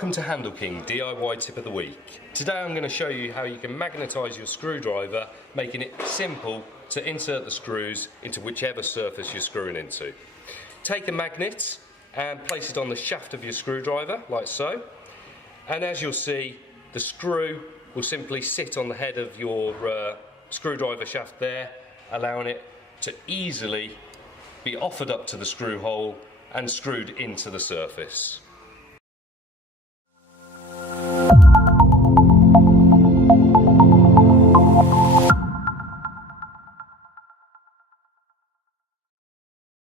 Welcome to Handle King DIY Tip of the Week. Today I'm going to show you how you can magnetise your screwdriver, making it simple to insert the screws into whichever surface you're screwing into. Take a magnet and place it on the shaft of your screwdriver, like so. And as you'll see, the screw will simply sit on the head of your screwdriver shaft there, allowing it to easily be offered up to the screw hole and screwed into the surface.